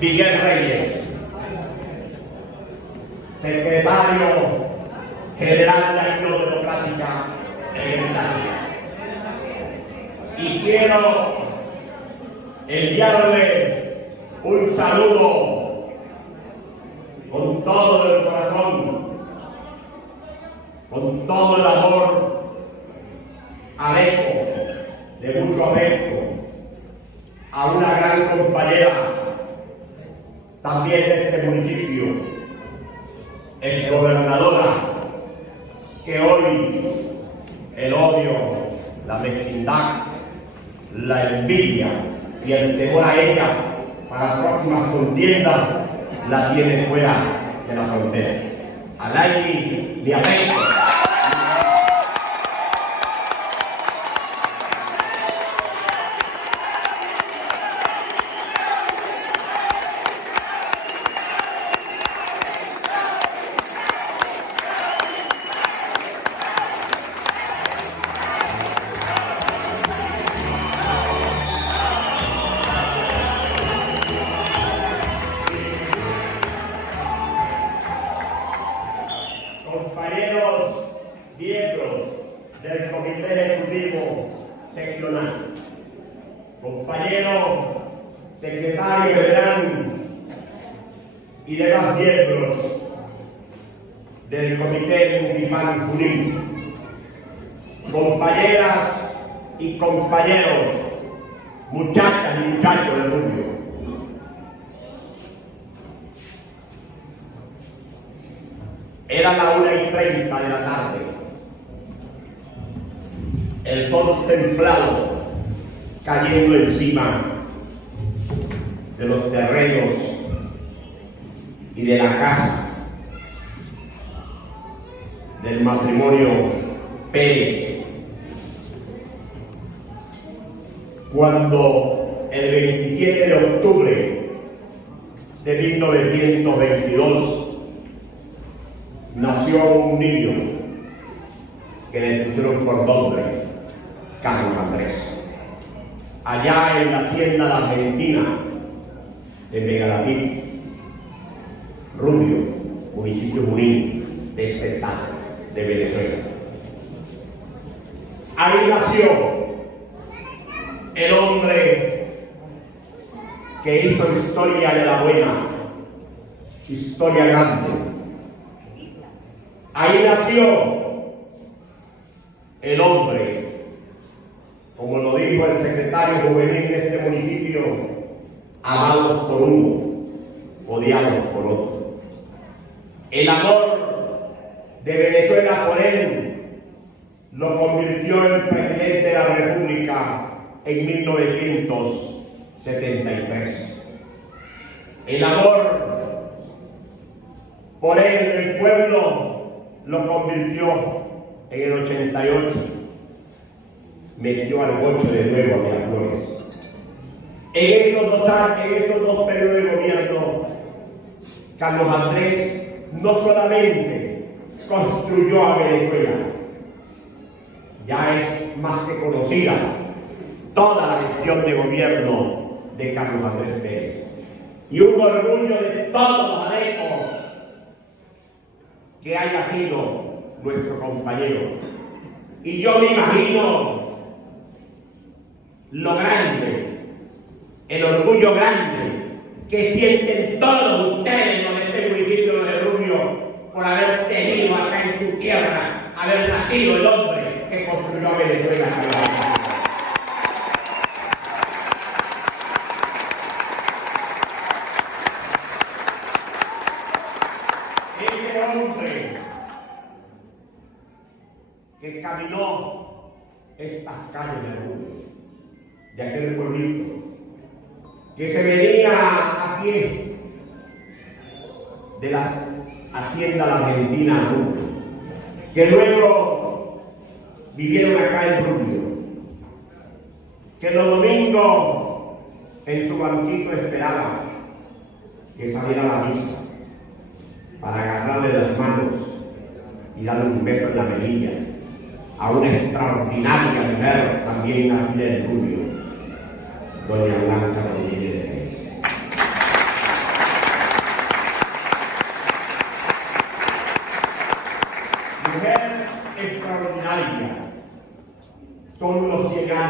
Miguel Reyes, secretario general de la Unión Democrática en Italia. Y quiero enviarle un saludo con todo el corazón, con todo el amor, Alejo, de mucho afecto, a una gran compañera también de este municipio, exgobernadora, que hoy el odio, la mezquindad, la envidia y el temor a ella para próximas contiendas la tiene fuera de la frontera. Alaini, mi afecto. Compañeros miembros del Comité Ejecutivo Seccional, compañeros secretarios general y demás miembros del Comité Municipal Jurídico, compañeras y compañeros, muchachas y muchachos de Rubio. Era la 1:30 de la tarde. El sol templado cayendo encima de los terrenos y de la casa del matrimonio Pérez, cuando el 27 de octubre de 1922 nació un niño que le pusieron por nombre Carlos Andrés, allá en la hacienda de Argentina de Megalatí, Rubio, municipio Junín de este estado de Venezuela. Ahí nació el hombre que hizo historia de la buena, historia grande. Ahí nació el hombre, como lo dijo el secretario juvenil de este municipio, amados por uno, odiados por otro. El amor de Venezuela por él lo convirtió en presidente de la República en 1973. El amor por él del pueblo lo convirtió en el 88, metió al boche de nuevo a Miraflores. En esos dos periodos de gobierno, Carlos Andrés no solamente construyó a Venezuela, ya es más que conocida toda la gestión de gobierno de Carlos Andrés Pérez. Y un orgullo de todos los adeptos que haya sido nuestro compañero. Y yo me imagino lo grande, el orgullo grande que sienten todos ustedes los de este municipio de Rubio por haber tenido acá en tu tierra, haber nacido el hombre que construyó a Venezuela. Ese hombre que caminó estas calles de Rubio, de aquel pueblito, que se venía a pie de la hacienda la Argentina, que luego vivieron acá en Rubio, que los domingos en su banquito esperaban que saliera a la misa para agarrarle las manos y darle un beso en la mejilla a una extraordinaria mujer también nacida en Rubio, doña Blanca Rodríguez de Pérez.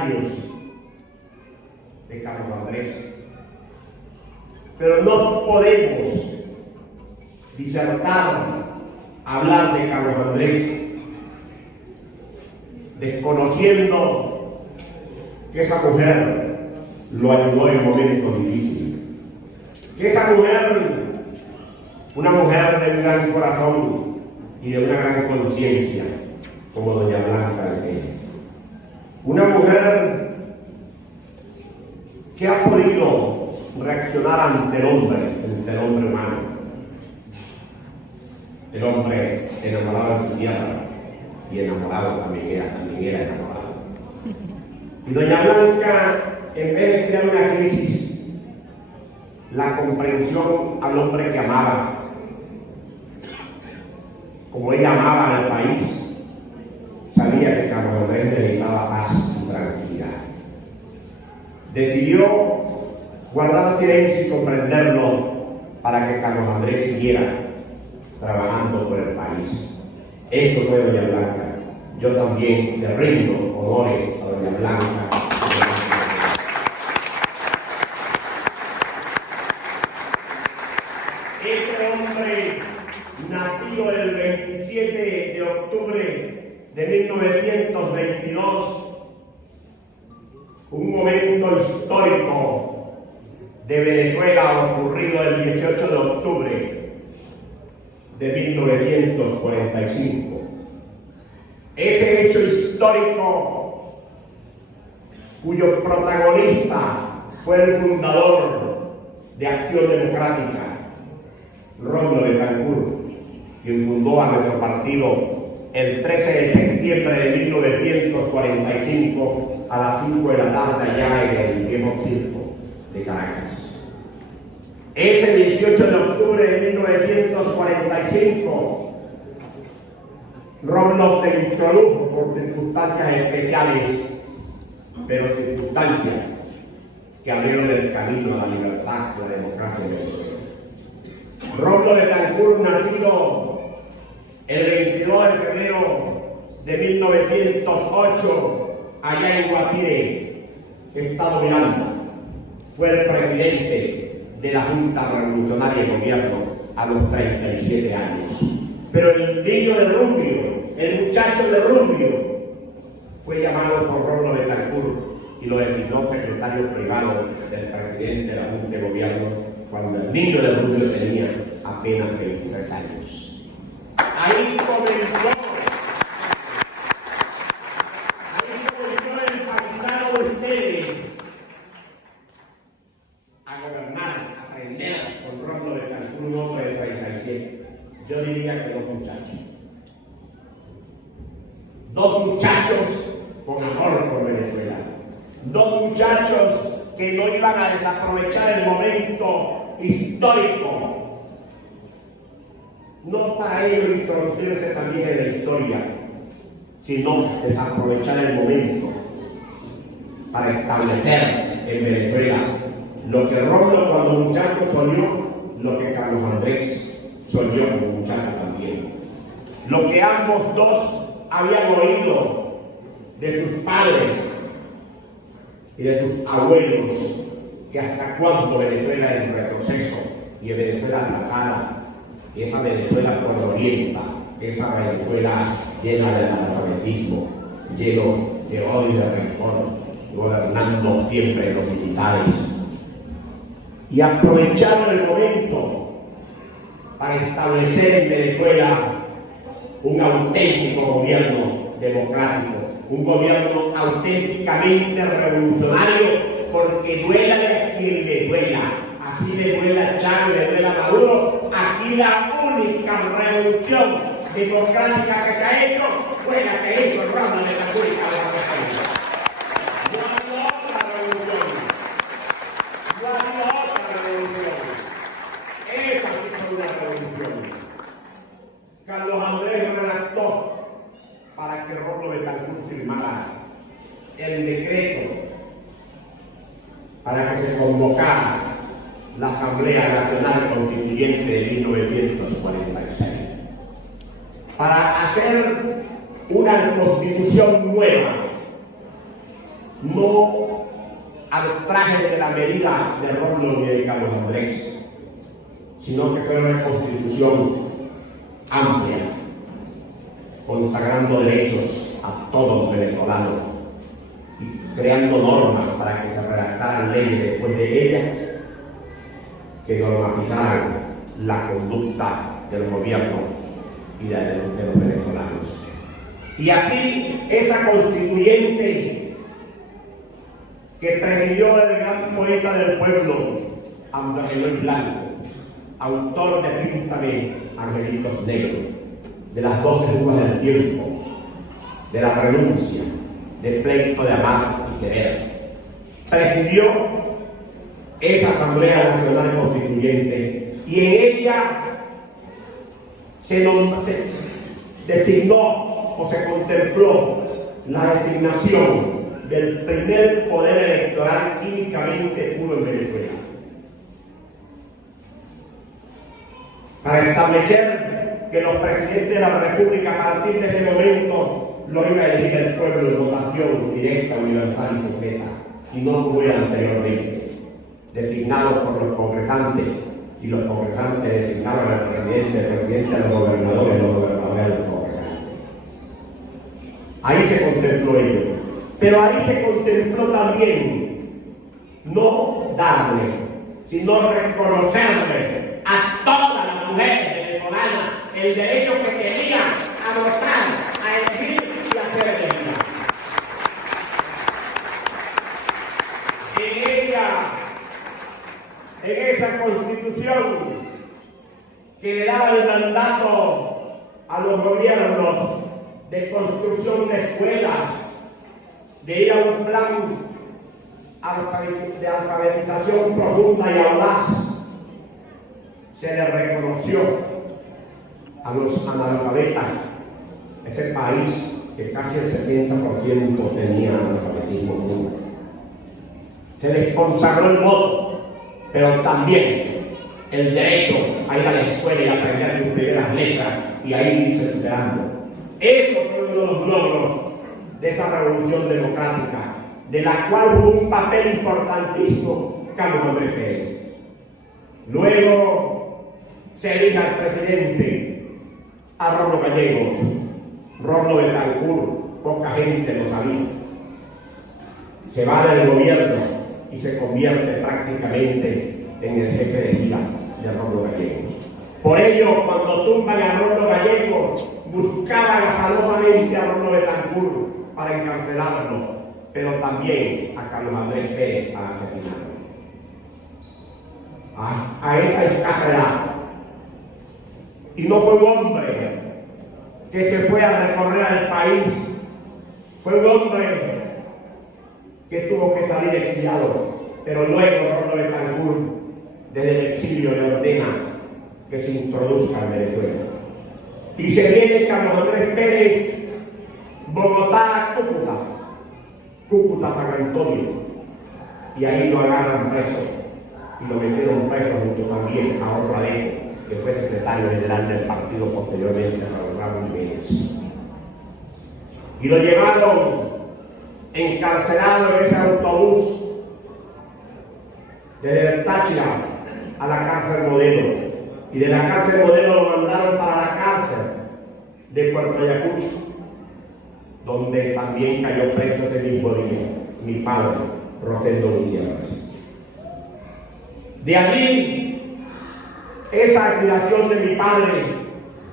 años de Carlos Andrés. Pero no podemos disertar, hablar de Carlos Andrés, desconociendo que esa mujer lo ayudó en momentos difíciles. Que esa mujer, una mujer de un gran corazón y de una gran conciencia, como doña Blanca de Peña. Una mujer que ha podido reaccionar ante el hombre humano, el hombre enamorado de su tierra, y enamorado también era enamorado. Y doña Blanca, en vez de crear una crisis, la comprensión al hombre que amaba, como ella amaba al país, sabía que Carlos Andrés necesitaba paz y tranquilidad. Decidió guardar silencio y comprenderlo para que Carlos Andrés siguiera trabajando por el país. Eso fue doña Blanca. Yo también le rindo honores a doña Blanca. Este hombre, nacido el 27 de octubre de 1922, un momento histórico de Venezuela ocurrido el 18 de octubre de 1945. Ese hecho histórico cuyo protagonista fue el fundador de Acción Democrática, Rómulo Betancourt, quien fundó a nuestro partido el 13 de septiembre de 1945 a las 5 de la tarde allá en el viejo circo de Caracas. Ese 18 de octubre de 1945, Rómulo se introdujo por circunstancias especiales, pero circunstancias que abrieron el camino a la libertad, la democracia y la democracia. Rómulo Betancourt, nacido el 22 de febrero de 1908, allá en Guatire, Estado Miranda, fue el presidente de la Junta Revolucionaria de Gobierno a los 37 años. Pero el niño de Rubio, el muchacho de Rubio, fue llamado por Rómulo Betancourt y lo designó secretario privado del presidente de la Junta de Gobierno cuando el niño de Rubio tenía apenas 23 años. Ahí comenzó el paisano de ustedes a gobernar, a aprender con Rómulo Betancourt, un hombre de 37. Yo diría que dos muchachos con amor por Venezuela, dos muchachos que no iban a desaprovechar el momento histórico, no para ellos introducirse también en la historia, sino desaprovechar el momento para establecer en Venezuela lo que Rómulo cuando muchacho soñó, lo que Carlos Andrés soñó como muchacho también, lo que ambos dos habían oído de sus padres y de sus abuelos, que hasta cuándo Venezuela es en retroceso y en Venezuela atrasada, y esa Venezuela polvorienta, esa Venezuela llena de analfabetismo, lleno de odio y de rencor, gobernando siempre los militares. Y aprovecharon el momento para establecer en Venezuela un auténtico gobierno democrático, un gobierno auténticamente revolucionario, porque duela a quien le duela. Así le duela a Chávez, le duela a Maduro. Aquí la única revolución democrática que se ha hecho fue la que hizo Rómulo Betancourt y Carlos Andrés. No hay otra revolución. No hay otra revolución. Esa sí fue una revolución. Carlos Andrés redactó para que Rómulo Betancourt firmara el decreto para que se convocara la Asamblea Nacional Constituyente de 1946, para hacer una constitución nueva, no al traje de la medida de Rómulo y de Carlos Andrés, sino que fue una constitución amplia, consagrando derechos a todos los venezolanos y creando normas para que se redactaran leyes después de ellas que normatizaran la conducta del gobierno y de los venezolanos. Y así esa constituyente que presidió el gran poeta del pueblo, Andrés Eloy Blanco, autor de Píntame Angelitos Negros, de las 12 uvas del tiempo, de la renuncia, del pleito de amar y querer, presidió esa Asamblea Nacional Constituyente y en ella se designó o se contempló la designación del primer poder electoral químicamente puro en Venezuela, para establecer que los presidentes de la República a partir de ese momento lo iba a elegir el pueblo en votación directa, universal y secreta, y no como era anteriormente, designados por los congresantes, y los congresantes designaron al presidente, el presidente a los gobernadores a los congresantes. Ahí se contempló ello. Pero ahí se contempló también no darle, sino reconocerle a todas las mujeres venezolanas el derecho que tenían a votar, a elegir y a ser elegidas. En esa constitución que le daba el mandato a los gobiernos de construcción de escuelas, de ir a un plan de alfabetización profunda y audaz, se le reconoció a los analfabetas, ese país que casi el 70% tenía analfabetismo puro. Se les consagró el voto, pero también el derecho a ir a la escuela y aprender sus primeras letras y a irse superando. Eso fue uno de los logros de esa revolución democrática, de la cual jugó un papel importantísimo Carlos Andrés Pérez. Luego se elige al presidente a Rómulo Gallegos, Rómulo Betancourt, poca gente lo sabía. Se va del gobierno y se convierte prácticamente en el jefe de gira de Rómulo Gallegos. Por ello, cuando tumban a Rómulo Gallegos, buscaban afalosamente a Rómulo Betancourt para encarcelarlo, pero también a Carlos Andrés Pérez para asesinarlo. A esa escasa edad. Y no fue un hombre que se fue a recorrer al país, fue un hombre que tuvo que salir exiliado, pero luego Rómulo Betancourt desde el exilio le ordena que se introduzca en Venezuela. Y se viene Carlos Andrés Pérez, Bogotá, Cúcuta, Cúcuta, San Antonio, y ahí lo agarran preso y lo metieron preso junto también a otro Alejo, que fue secretario general del partido posteriormente a Raúl Jiménez. Y lo llevaron encarcelado en ese autobús desde el Táchira a la cárcel Modelo, y de la cárcel Modelo lo mandaron para la cárcel de Puerto Ayacucho, donde también cayó preso ese mismo día mi padre, Rosendo Gutiérrez. De allí, esa admiración de mi padre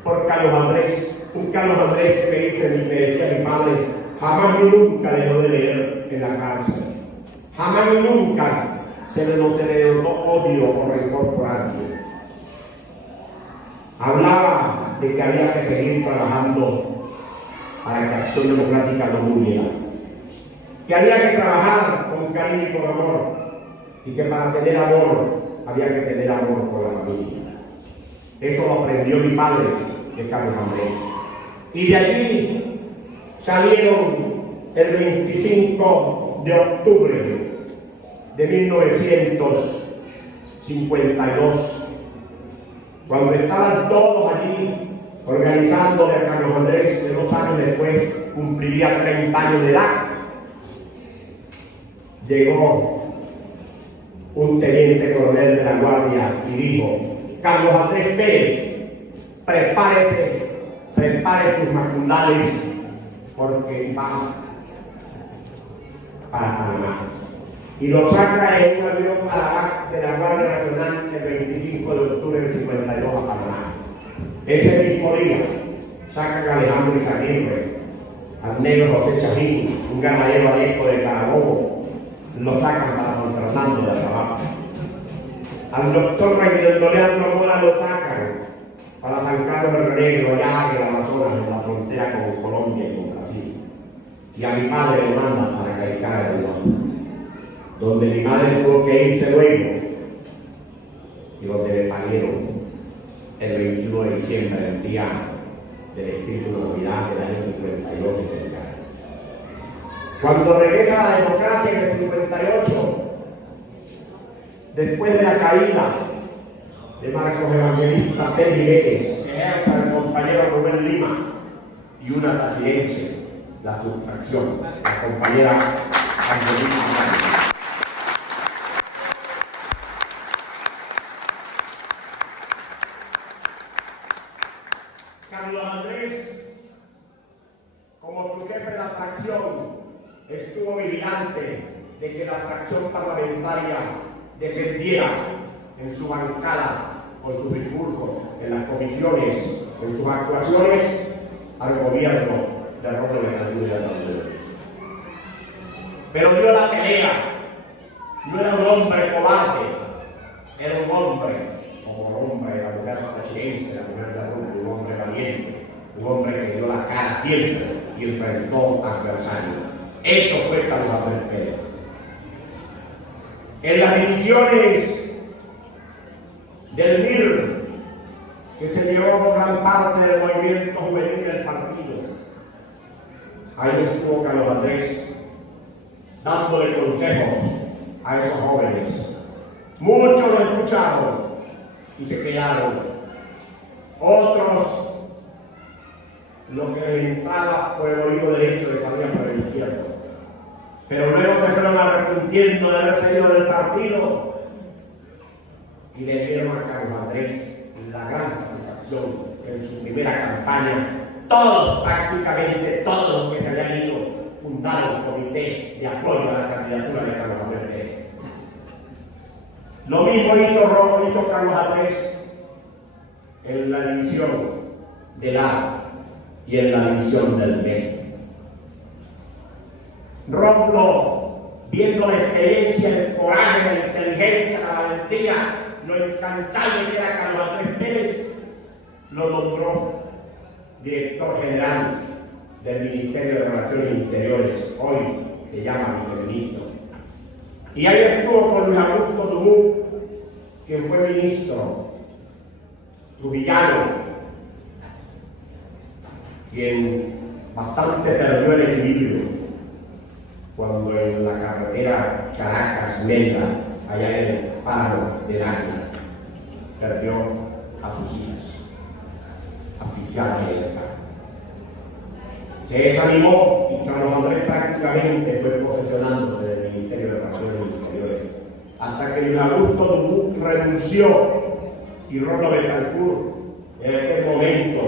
por Carlos Andrés, un Carlos Andrés que me decía mi padre, jamás ni nunca dejó de leer en la cárcel, jamás ni nunca se le notó odio o rencor por alguien. Hablaba de que había que seguir trabajando para que Acción Democrática no muriera, que había que trabajar con cariño y con amor, y que para tener amor había que tener amor por la familia. Eso lo aprendió mi padre de Carlos Andrés. Y de allí salieron el 25 de octubre de 1952, cuando estaban todos allí organizando a Carlos Andrés, que 2 años después cumpliría 30 años de edad. llegó un teniente coronel de la Guardia y dijo: Carlos Andrés Pérez, prepare tus macundales porque va para Panamá. Y lo saca en un avión de la Guardia Nacional el 25 de octubre del 52 a Panamá. Ese mismo día sacan a Alejandro Izaguirre, al negro José Chavín, un ganadero areco de Carabobo, lo sacan para San Fernando de Trabajo. Al doctor Reinaldo Leandro Mora lo sacan para San Carlos del Negro, allá en el Amazonas, en la frontera con Colombia y con Brasil. Y a mi padre lo mandan para Caicara del Norte, donde mi madre tuvo que irse luego y donde me pagaron el 21 de diciembre, el día del Espíritu de Unidad del año 52 y cercano. Cuando regresa la democracia en el 58, después de la caída de Marcos Evangelista Pérez, que ejerce el compañero Rubén Lima, y una tatiense, la sustracción, la compañera Angelina. Carlos Andrés, como su jefe de la fracción, estuvo vigilante de que la fracción parlamentaria defendiera en su bancada, con sus discursos, en las comisiones, en sus actuaciones, al gobierno de Rómulo Betancourt y de Andrés. Pero dio la pelea, no era un hombre cobarde, era un hombre, como el hombre de la mujer tachirense, la mujer de Rómulo, un hombre valiente, un hombre que dio la cara siempre y enfrentó adversarios. Eso fue Carlos Andrés Pérez. En las divisiones del MIR, que se llevó gran parte del movimiento juvenil del partido, ahí estuvo Carlos Andrés dándole consejos a esos jóvenes. Muchos lo escucharon y se quedaron. Otros, lo que les entraba por el oído derecho les salía por el izquierdo. Pero luego se fueron arrepintiendo de haberse ido del partido y le dieron a Carlos Andrés la gran satisfacción en su primera campaña. Todos, prácticamente todos los que se habían ido, fundaron un comité de apoyo a la candidatura de Carlos Andrés Pérez. Lo mismo hizo Carlos Andrés en la división del A y en la división del B. Rómulo, viendo la experiencia, el coraje, la inteligencia, la valentía, lo encantable que era Carlos Andrés Pérez, lo nombró director general del Ministerio de Relaciones Interiores, hoy se llama viceministro. Y ahí estuvo con Luis Augusto Dumú, quien fue ministro, trujillano, quien bastante perdió el equilibrio cuando en la carretera Caracas-Mérida, allá en el páramo del Águila, perdió a sus hijas, afichadas en el carro. Se desanimó y Carlos Andrés prácticamente fue posesionándose del Ministerio de Relaciones Interiores, hasta que Luis Augusto Dumú renunció y Rómulo Betancourt, en aquel momento,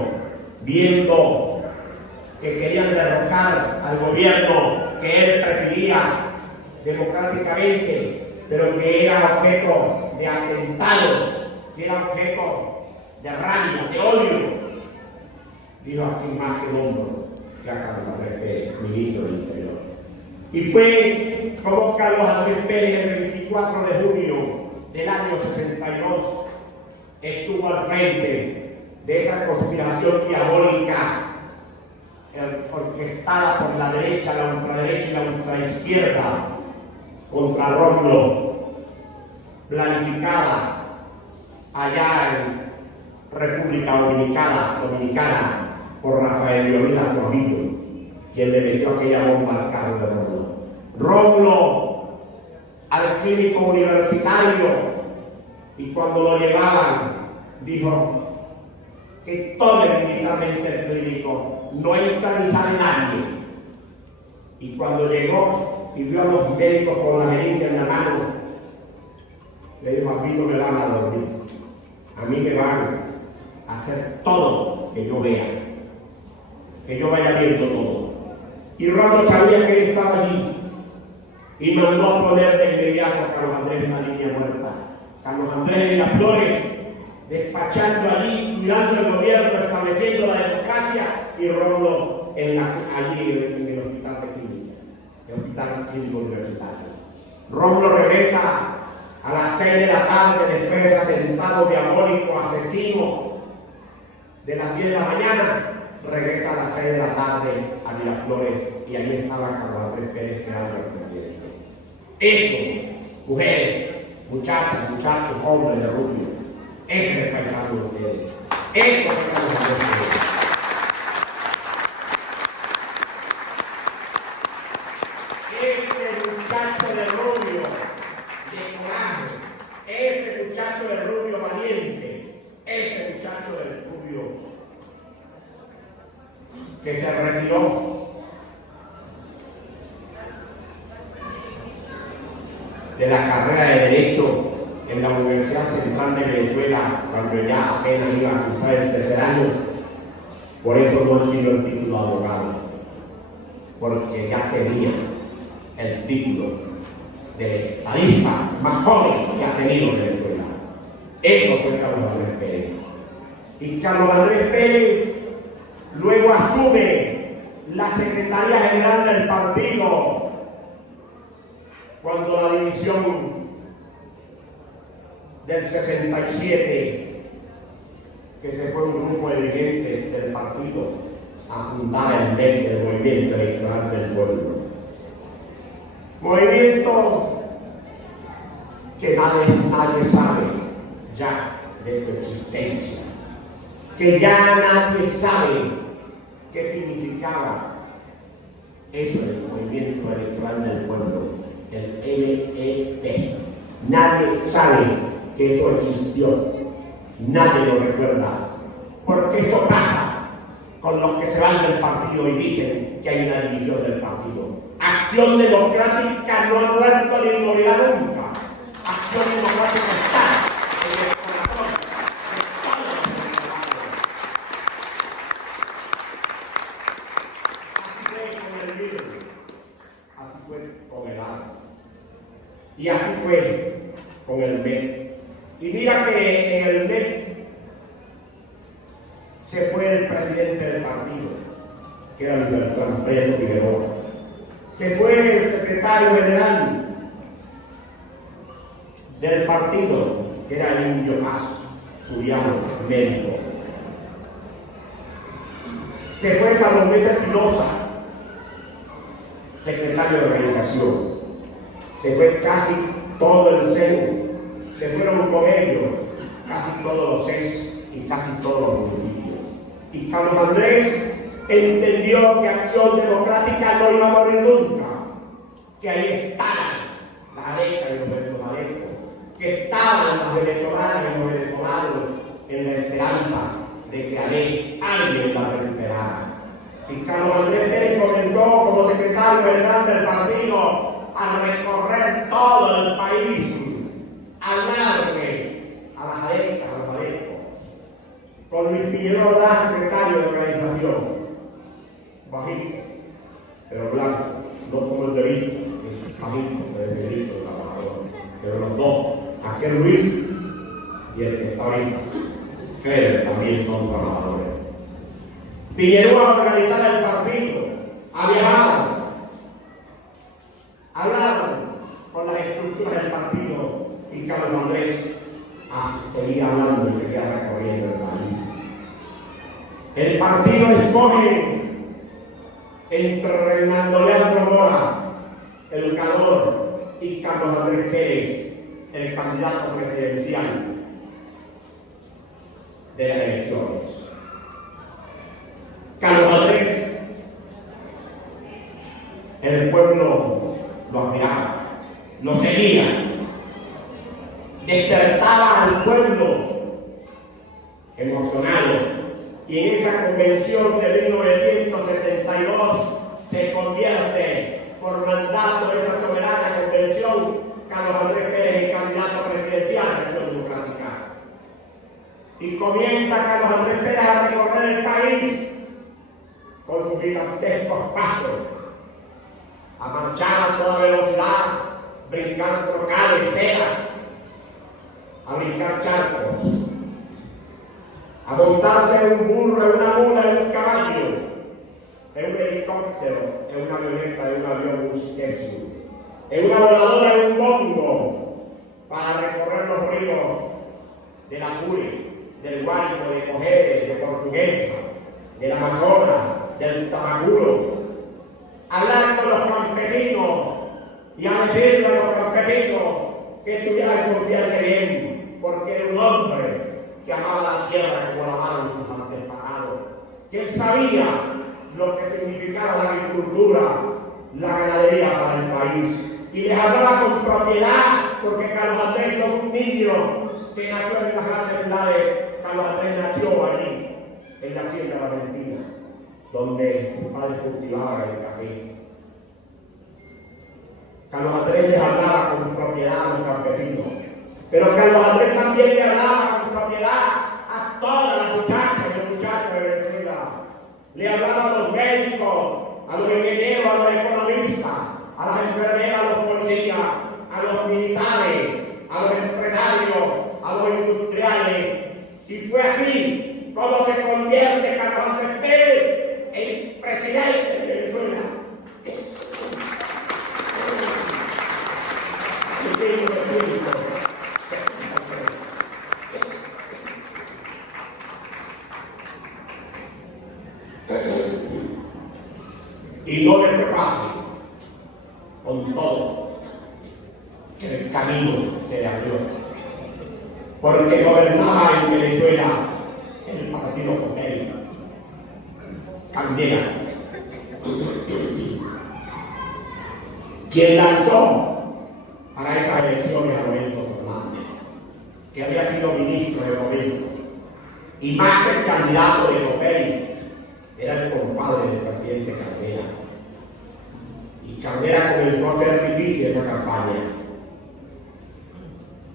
viendo que querían derrocar al gobierno que él prefería democráticamente, pero que era objeto de atentados, que era objeto de rabia, de odio, dijo: aquí más que hombro que a Carlos Andrés Pérez, ministro del Interior. Y fue como Carlos Andrés Pérez el 24 de junio del año 62 estuvo al frente de esa conspiración diabólica orquestada por la derecha, la ultraderecha y la ultraizquierda contra Rómulo, planificada allá en República Dominicana por Rafael Leonidas Trujillo, quien le metió aquella bomba al carro de Rómulo. Rómulo al clínico universitario, y cuando lo llevaban dijo que tome militarmente el clínico, no entra ni sale nadie. Y cuando llegó, y vio a los médicos con la jeringa en la mano. Le dijo: a mí no me van a dormir, a mí me van a hacer todo que yo vea, que yo vaya viendo todo. Y Rómulo sabía que él estaba allí y mandó a poner de inmediato a Carlos Andrés en la línea muerta. Carlos Andrés en las Flores, despachando allí, cuidando el gobierno, estableciendo la democracia, y Rómulo allí en el hospital de clínica, el hospital clínico universitario. Rómulo regresa a las 6 de la tarde después del atentado diabólico asesino de las 10 de la mañana. Regresa a las 6 de la tarde a Miraflores y allí estaba Carlos Andrés Pérez esperando al presidente. Esto, mujeres, muchachas, muchachos, hombres de rubio, este es el paisano de ustedes. Esto es Carlos Andrés Pérez. Este muchacho de rubio, de coraje, este muchacho de rubio valiente, este muchacho de rubio que se retiró de la carrera de Derecho en la Universidad Central de Venezuela cuando ya apenas iba a cursar el tercer año. Por eso no adquirió el título de abogado, porque ya tenía el título de estadista más joven que ha tenido en Venezuela. Eso fue Carlos Andrés Pérez. Y Carlos Andrés Pérez luego asume la Secretaría General del partido cuando la división del 67, que se fue un grupo de dirigentes del partido a fundar el MEP, el Movimiento Electoral del Pueblo. Movimiento que nadie sabe ya de su existencia, que ya nadie sabe qué significaba eso del Movimiento Electoral del Pueblo, el MEP. Nadie sabe que eso existió, nadie lo recuerda, porque eso pasa con los que se van del partido y dicen que hay una división del partido. Acción Democrática no ha muerto ni morirá nunca. Acción Democrática está en el corazón de todos los venezolanos. Así fue con el virus, así fue con el agua, y así fue con el MEP. Y mira que en el MEP se fue el presidente del partido, que era Bertrand Prieto Figueroa. Se fue el secretario general del partido, que era el Indio Paz Suriano, médico. Se fue Carlos Luis Espinosa, secretario de organización. Se fue casi todo el CEU. Se fueron con ellos casi todos los CES y casi todos los municipios. Y Carlos Andrés entendió que Acción Democrática no iba a morir nunca, que ahí estaban las arecas y los venezolanos, que estaban las venezolanas y los venezolanos en la esperanza de que alguien la recuperara. Y Carlos Andrés Pérez comenzó como secretario general del partido a recorrer todo el país, a hablarle a las arecas, a los arecos, con Luis Figueroa, secretario de organización, bajito, pero blanco, no como el de Vito, que es bajito, que es delito, trabajador, pero los dos, aquel Luis y el que está ahorita, que también son trabajadores. Vinieron a organizar el partido, a viajar, hablaron con las estructuras del partido y Carlos Andrés seguía hablando y seguía recorriendo el país. El partido escoge entre Reinaldo Leandro Mora, educador, y Carlos Andrés Pérez, el candidato presidencial de las elecciones. Carlos Andrés, el pueblo lo admiraba, lo seguía, despertaba al pueblo emocionado. Y en esa convención de 1972 se convierte por mandato de esa soberana convención, Carlos Andrés Pérez es candidato presidencial de la Acción Democrática. Y comienza Carlos Andrés Pérez a recorrer el país con sus gigantescos pasos, a marchar a toda velocidad, brincar trocales, ceras, a brincar charcos, a montarse en un burro, en una mula, en un caballo, en un helicóptero, en una avioneta, en un avión Busquets, en una voladora, en un bongo, para recorrer los ríos del Apure, del Guayco, de Cojedes, de Portuguesa, del Amazonas, del Tamacuro, hablar con los campesinos y a decirle a los campesinos que estuvieran confiarse bien, porque era un hombre que amaba la tierra como la amaban sus antepasados, que él sabía lo que significaba la agricultura, la ganadería para el país, y les hablaba con propiedad, porque Carlos Andrés no fue un niño que nació en las grandes ciudades. Carlos Andrés nació allí, en la hacienda de Argentina, donde sus padres cultivaban el café. Carlos Andrés les hablaba con propiedad a los campesinos, pero Carlos Andrés también le hablaba con propiedad a todas las muchachas y los muchachos de Venezuela. Le hablaba a los médicos, a los ingenieros, a los economistas, a las enfermeras, a los policías, a los militares, a los empresarios, a los industriales. Y fue así como se convierte Carlos Andrés Pérez en presidente de Venezuela. Y no le fue fácil, con todo, que el camino se le abrió, porque gobernaba en Venezuela el partido Coquel, Candela, quien lanzó para esas elecciones a Lorenzo Fernández, que había sido ministro de gobierno, y más que el candidato de Coquel, era el compadre del presidente Candela. Y Candela comenzó a hacer difícil esa campaña.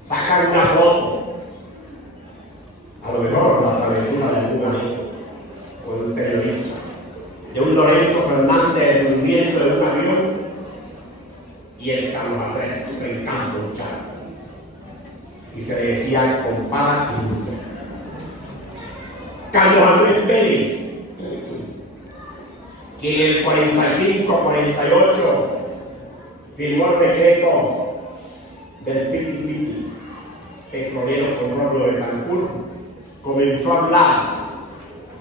Sacan una foto, a lo mejor la travesura de algún amigo o de un periodista, de un Lorenzo Fernández durmiendo en un avión y el Carlos Andrés brincando un charco. Y se le decía compadre y mujer. Carlos Andrés Pérez, que en el 45-48 firmó el decreto del 50-50 petrolero con Rómulo Betancourt, comenzó a hablar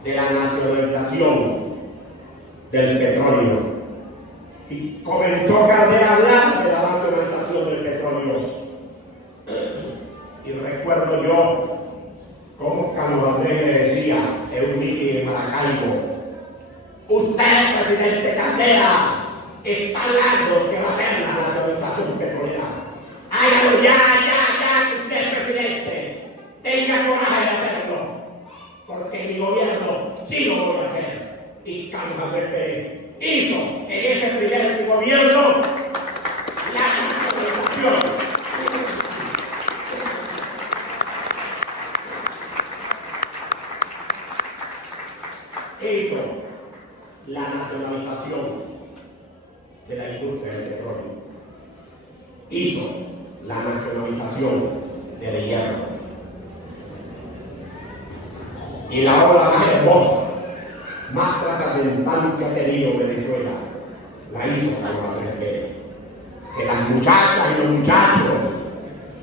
de la nacionalización del petróleo y comenzó Candela a hablar de la nacionalización del petróleo. Y recuerdo yo cómo Carlos Andrés me decía en un mitin en Maracaibo: usted, presidente Candela, está hablando que va a hacer la nacionalización petrolera. Hágalo ya, que usted es presidente. Tenga coraje de hacerlo, porque mi gobierno sí lo voy a hacer. Y Carlos Andrés Pérez hizo en ese primer gobierno la nacionalización. Hizo la nacionalización de la industria del petróleo, hizo la nacionalización del hierro, y la obra más hermosa, más trascendental que ha tenido Venezuela, la hizo Carlos Andrés Pérez. Que las muchachas y los muchachos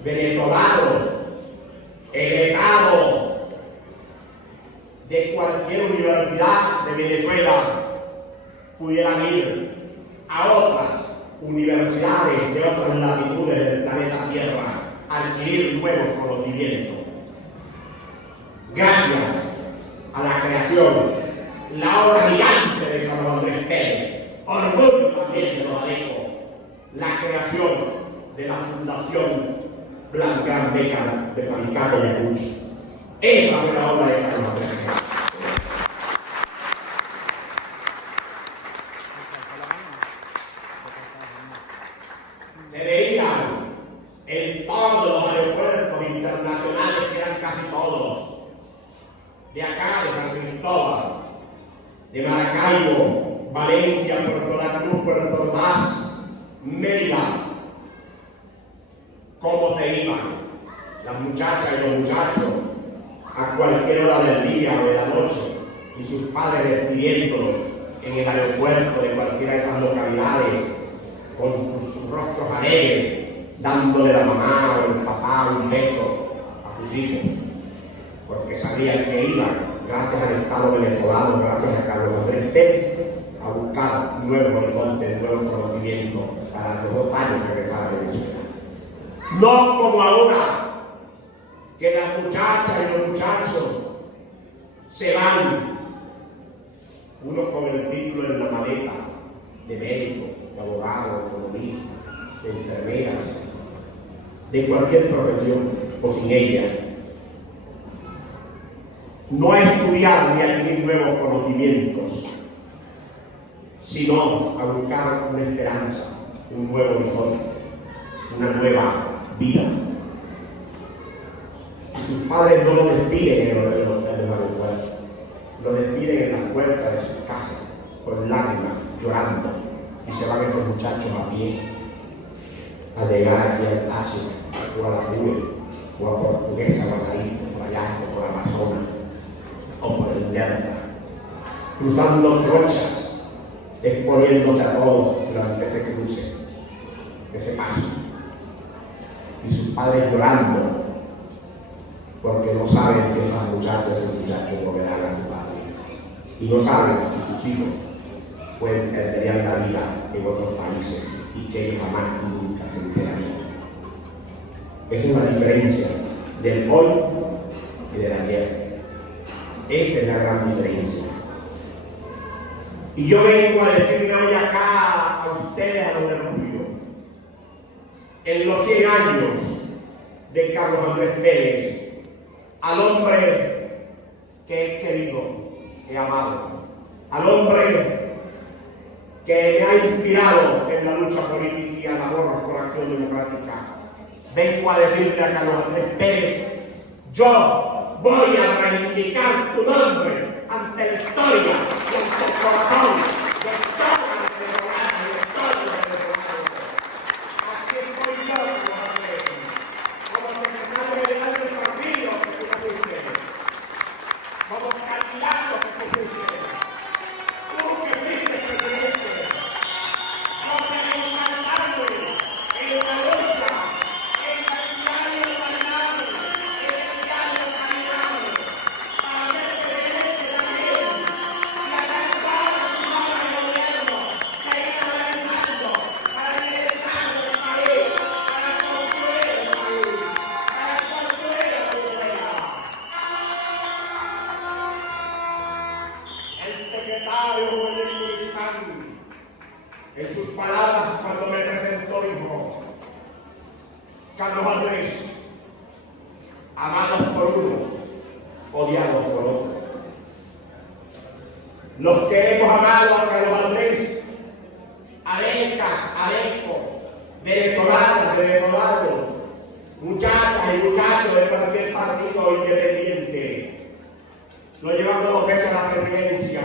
venezolanos, egresados de cualquier universidad de Venezuela, pudieran ir a otras universidades de otras latitudes del planeta Tierra a adquirir nuevos conocimientos. Gracias a la creación, la obra gigante de Carlos Andrés Pérez, orgullo también de los alecos, la creación de la Fundación Blanca Beca de Maricaco y Ayacucho. Esa fue la obra de Carlos Andrés Pérez. casi todos, de acá, de San Cristóbal, de Maracaibo, Valencia, Puerto La Cruz, Puerto Ordaz, Mérida, cómo se iban las muchachas y los muchachos a cualquier hora del día o de la noche, y sus padres despidiéndolos en el aeropuerto de cualquiera de estas localidades, con sus rostros alegres, dándole a la mamá o el papá un beso a sus hijos, porque sabían que iban, gracias al Estado venezolano, gracias a Carlos Andrés Pérez, a buscar nuevos horizontes, nuevos conocimientos para los 2 años regresar a Venezuela. No como ahora, que las muchachas y los muchachos se van, unos con el título en la maleta de médico, de abogado, de economista, de enfermera, de cualquier profesión, o sin ella. No a estudiar ni a adquirir nuevos conocimientos, sino a buscar una esperanza, un nuevo horizonte, una nueva vida. Y sus padres no lo despiden en el hotel de Venezuela, lo despiden en las puertas de sus casas, con lágrimas, llorando, y se van estos muchachos a pie, a llegar aquí al Táchira, o a la Rue, o a Portuguesa, o a la Isla, por allá, o por Amazonas, o por el Delta, cruzando trochas, exponiéndose a todos durante ese cruce, ese paso, y sus padres llorando, porque no saben que esas muchachas y muchachos volverán a su patria, y no saben si sus hijos perderían la vida en otros países y que ellos jamás nunca se enterarían. Esa es la diferencia del hoy y del ayer. Esa es la gran diferencia. Y yo vengo a decirle hoy acá a ustedes, a los de Rubio, en los 100 años de Carlos Andrés Pérez, al hombre que he querido, he amado, al hombre que me ha inspirado en la lucha política y a la labor por acción democrática, vengo a decirle a Carlos Andrés Pérez: yo voy a reivindicar tu nombre ante la historia y ante el corazón de todos los venezolanos y de todos los venezolanos. Aquí estoy yo, Carlos Andrés, como secretario general del partido que tú fuiste, como candidato que tú fuiste, tú que fuiste presidente. En sus palabras cuando me presentó dijo: Carlos Andrés, amados por uno, odiados por otro. Los que hemos amado a Carlos Andrés, Areca, Areco, venezolanas, venezolanos, muchachas y muchachos de cualquier partido independiente, lo llevamos 2 veces a la presidencia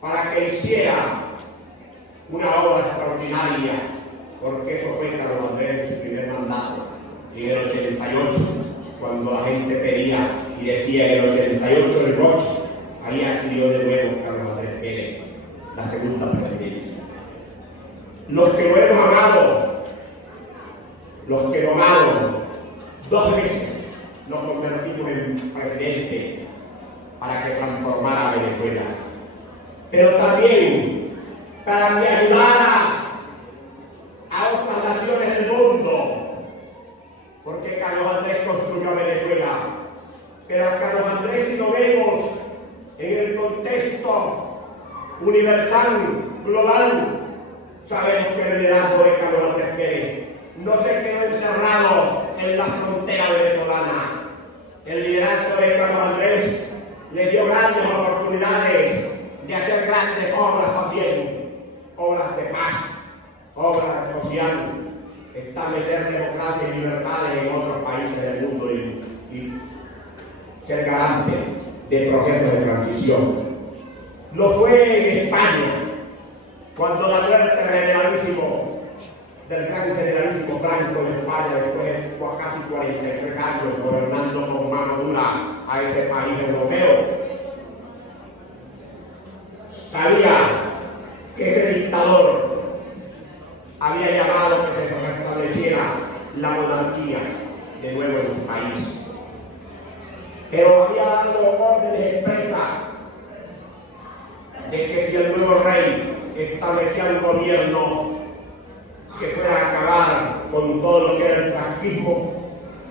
para que hiciera una obra extraordinaria, porque eso fue Carlos Andrés en su primer mandato, en el 88, cuando la gente pedía y decía en el 88 el Roche, ahí adquirió de nuevo Carlos Andrés Pérez la segunda presidencia. Los que lo hemos amado, los que lo amaron, 2 veces nos convertimos en presidente para que transformara a Venezuela, pero también para que ayudara a otras naciones del mundo, porque Carlos Andrés construyó a Venezuela, pero a Carlos Andrés, si lo vemos en el contexto universal, global, sabemos que el liderazgo de Carlos Andrés Pérez no se quedó encerrado en la frontera venezolana. El liderazgo de Carlos Andrés le dio grandes oportunidades de hacer grandes obras también, obras de paz, obras social, establecer democracia y libertades en otros países del mundo y garante del proceso de transición. Lo fue en España, cuando la muerte del gran generalísimo Franco de España, después de casi 43 años gobernando con mano dura a ese país europeo, sabía que ese dictador había llamado que se restableciera la monarquía de nuevo en su país, pero había dado órdenes expresas de que si el nuevo rey establecía un gobierno que fuera a acabar con todo lo que era el franquismo,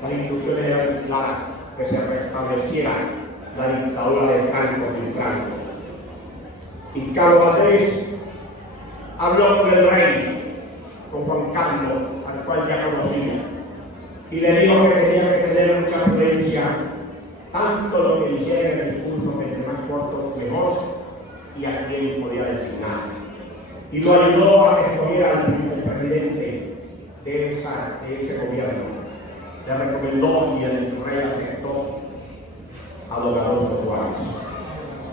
las instrucciones eran claras, que se restableciera la dictadura de Franco sin Franco. Y Carlos Andrés habló con el rey, con Juan Carlos, al cual ya conocía, y le dijo que tenía que tener mucha prudencia, tanto lo que dijera en el discurso, que entre más corto mejor, y a quién podía designar. Y lo ayudó a que escogiera al primer presidente de ese gobierno. Le recomendó y el rey aceptó a don Adolfo Suárez.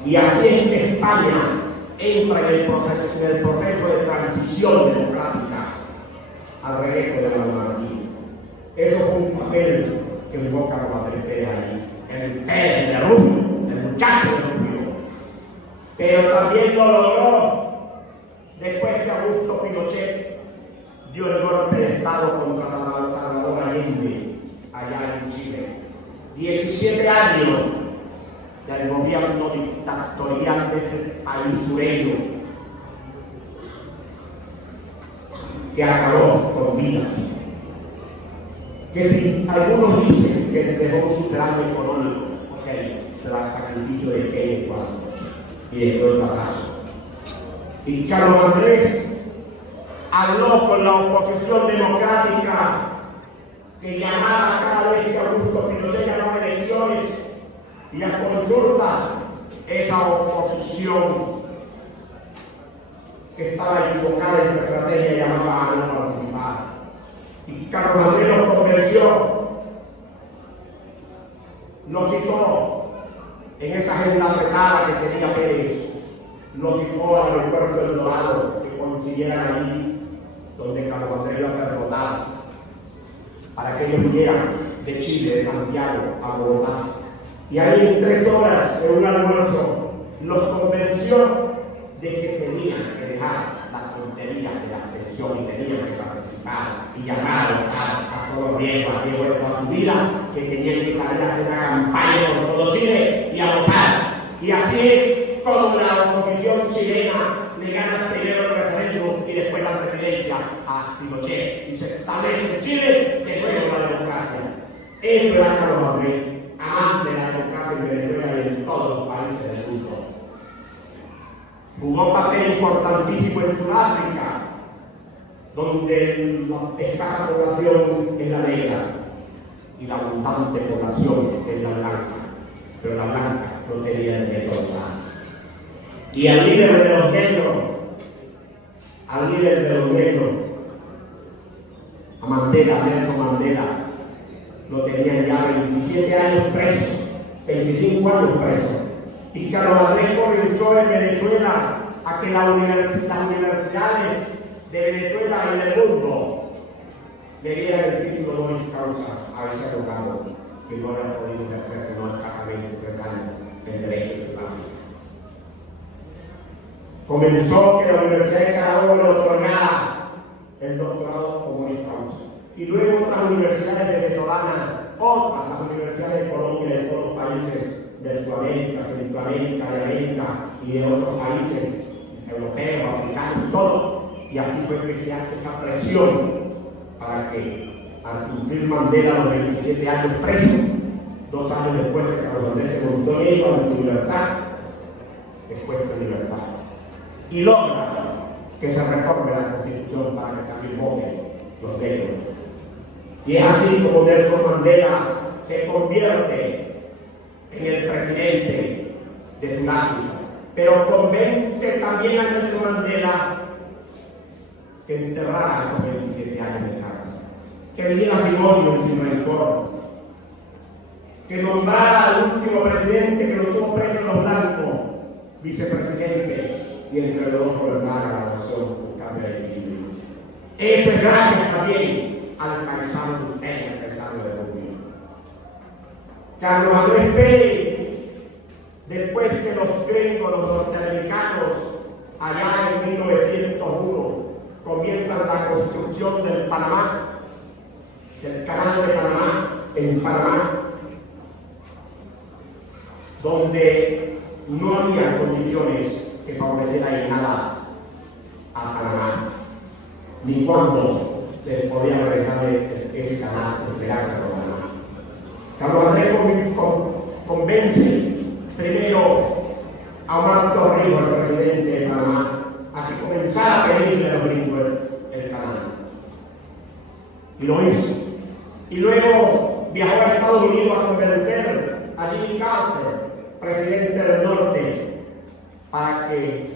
Y así es que España entra en el proceso de transición democrática al regreso de la monarquía. Eso fue un papel que jugó Carlos Andrés Pérez ahí, el de Rubio, el muchacho de Rubio. Pero también lo logró después que Augusto Pinochet dio el golpe de Estado contra Salvador Allende allá en Chile. 17 años del gobierno dictatorial de ese país sureño que acabó con vidas. Que si algunos dicen que se dejó un superávit económico, ok, pero al sacrificio de qué y de todo el fracaso. Y Carlos Andrés habló con la oposición democrática que llamaba cada vez que Augusto Pinochet llamaba elecciones y a consultas, esa oposición que estaba equivocada en su estrategia llamaba a no participar. Y Carlos Andrés los convenció, nos citó en esa agenda apretada que tenía Pérez, nos citó al aeropuerto del Dorado, que coincidieran allí donde Carlos Andrés iba a derrotar, para que ellos vinieran de Chile, de Santiago, a Bogotá. Y ahí en 3 horas, en un almuerzo, los convenció de que tenían que dejar la tontería de la abstención y tenían que participar y llamar a todos los viejos, a Diego de toda su vida, que tenían que salir a hacer una campaña por todo Chile y a votar. Y así es como la oposición chilena le gana primero el referéndum y después la presidencia a Pinochet y se establece en Chile de nuevo la democracia. Eso era Carlos Andrés, amante de la democracia en Venezuela y en todos los países del mundo. Jugó papel importantísimo en Sudáfrica, donde la escasa población es la negra y la abundante población es la blanca, pero la blanca no tenía derecho a votar. Y al líder de los negros, a Mandela, Nelson Mandela, lo tenían ya 27 años preso, 25 años preso. Y Carlos Andrés comenzó en Venezuela a que las universidades de Venezuela y del mundo le dieran el título honoris causa a ese abogado que no había podido ejercer sino escasamente 3 años en derecho islámico. Comenzó que la Universidad de Carabobo le otorgara el doctorado honoris causa. Y luego otras universidades venezolanas, otras, las universidades de Colombia y de todos los países de Sudamérica, Centroamérica, de América y de otros países europeos, africanos, todos. Y así fue que se hace esa presión para que al cumplir Mandela los 27 años preso, 2 años después de que Carlos Andrés se montó en ella en su libertad, después de libertad. Y logra que se reforme la Constitución para que también voten los negros. Y es así como Nelson Mandela se convierte en el presidente de Sudáfrica. Pero convence también a Nelson Mandela que enterrara los 27 años de cárcel, que viviera sin odio y sin rencor, que que nombrara al último presidente que lo tuvo preso en los blancos, vicepresidente, y entre los dos gobernara la nación con cambio de equilibrio. Eso es gracias también al paisano de ustedes, al paisano de Bolivia. Carlos Andrés Pérez, después que los gringos, los norteamericanos, allá en 1901, comienzan la construcción del Panamá, del canal de Panamá, en Panamá, donde no había condiciones que favorecieran en nada a Panamá, ni cuándo se podía realizar ese canal, esperarse a Panamá. Carlos Andrés convence primero a Omar Torrijos, el presidente de Panamá, a que comenzara a pedirle a los gringos el canal. Y lo hizo. Y luego viajó a Estados Unidos a convencer a Jimmy Carter, presidente del norte, para que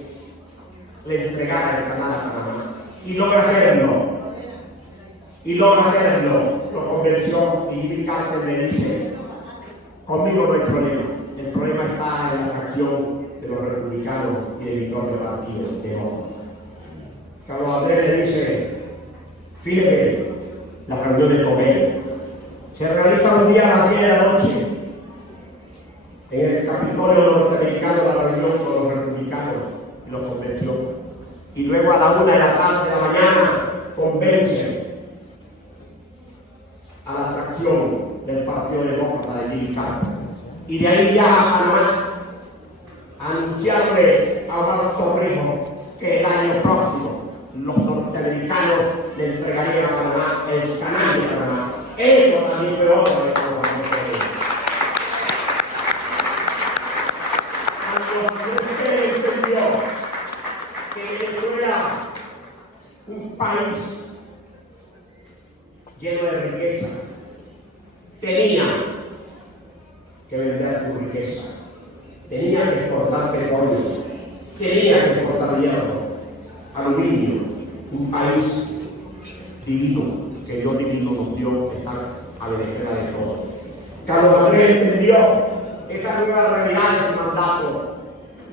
le entregara el canal a Panamá. Y logra hacerlo. Lo convenció y Jimmy Carter le dice: conmigo no hay problema. El problema está en la fracción de los republicanos y de Vittorio Partido de hoy. Carlos Andrés le dice: fíjate, la reunión de Tomé se realiza un día a las 10 de la noche en el Capitolio norteamericano, la reunión con los republicanos y los convenció. Y luego a la 1 de la tarde de la mañana convence a la fracción del Partido Demócrata de Jimmy Carter. Y de ahí ya a Panamá a anunciarle a Omar Torrijos que el año próximo los norteamericanos le entregarían a Panamá el canal de Panamá. Eso también fue otra de las cosas que se entendió que Venezuela, un país lleno de riqueza, tenía que vender su riqueza, tenía que exportar petróleo, tenía que exportar hierro, aluminio, un país divino, que Dios divino nos dio, estar a Venezuela de todo. Carlos Andrés entendió esa nueva realidad de su mandato,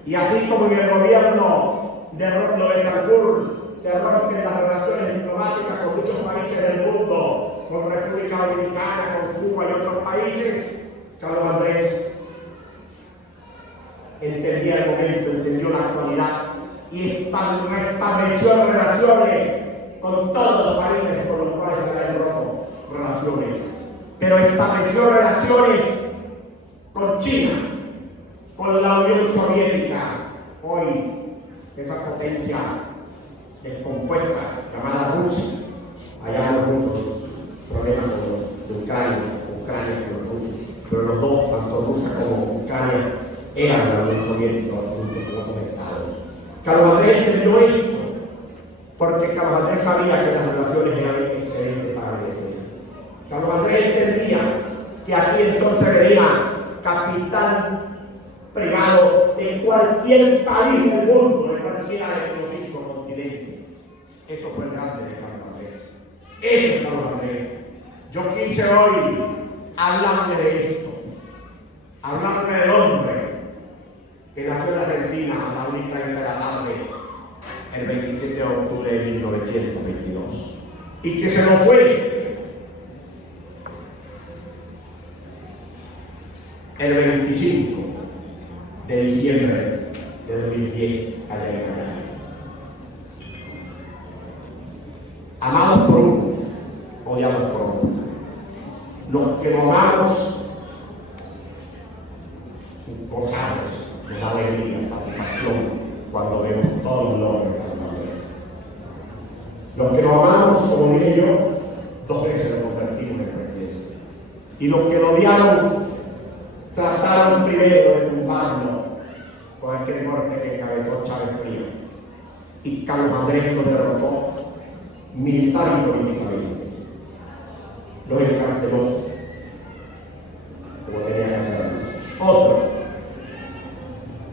y así como en el gobierno de Betancourt se rompen las relaciones diplomáticas con muchos países del mundo, con República Dominicana, con Cuba y otros países, Carlos Andrés entendía el momento, entendió la actualidad y estableció relaciones con todos los países con los cuales se habían roto relaciones. Pero estableció relaciones con China, con la Unión Soviética, hoy esa potencia descompuesta llamada Rusia, allá los rusos, problemas con Ucrania con los rusos, pero los dos, tanto Rusia como Ucrania, eran la Unión Soviética junto con otros estados. Carlos Andrés entendió esto, porque Carlos Andrés sabía que las relaciones eran excelentes para Venezuela. Carlos Andrés entendía que aquí entonces venía capitán privado de cualquier país del mundo, de cualquiera de los 5 continentes. Eso fue el grande de Carlos Andrés. Eso es Carlos Andrés. Yo quise hoy hablarle de esto, hablarle del hombre que nació en Argentina a las 1:30 de la tarde, el 27 de octubre de 1922, y que se nos fue el 25 de diciembre de 2010 allá en Miami. Amados por uno, odiados por otro. Los que nos amamos, gozamos de la alegría, la satisfacción cuando vemos todos los logros de Carlos Andrés. Los que nos amamos, como dije yo, 2 veces nos convertimos en presidente. Y los que lo odiaron, trataron primero de tumbarnos con aquel golpe que encabezó Chávez Frías. Y Carlos Andrés lo derrotó militar y políticamente. Lo encarceló como tenía que hacerlo. Otro,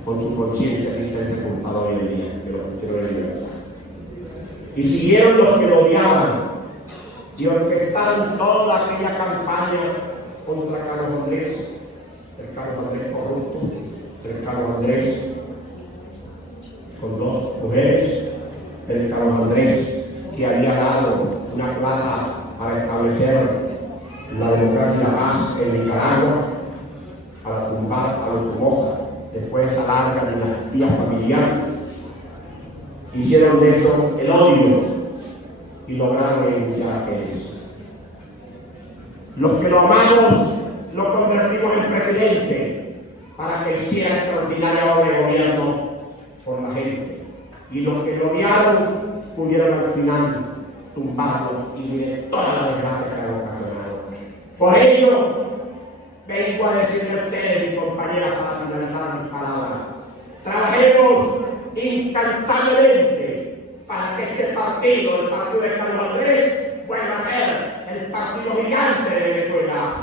con su conciencia, dice ese culpado hoy en día, pero se lo libertad. Y siguieron los que lo odiaban y orquestaron toda aquella campaña contra Carlos Andrés el Carlos Andrés corrupto, el Carlos Andrés con 2 mujeres, el Carlos Andrés que había dado una plata para establecer la democracia y la paz en Nicaragua, para tumbar a los Somoza después de esa larga dinastía familiar. Hicieron de eso el odio y lograron iniciar aquellos. Los que lo amamos lo convertimos en presidente para que hiciera extraordinaria obra de gobierno por la gente. Y los que lo odiaron pudieron al final tumbarlo y de toda la desgracia que han ocasionado. Por ello, vengo a decirle a ustedes, mis compañeras, para finalizar mis palabras: trabajemos incansablemente para que este partido, el partido de Carlos Andrés, vuelva a ser el partido gigante de Venezuela.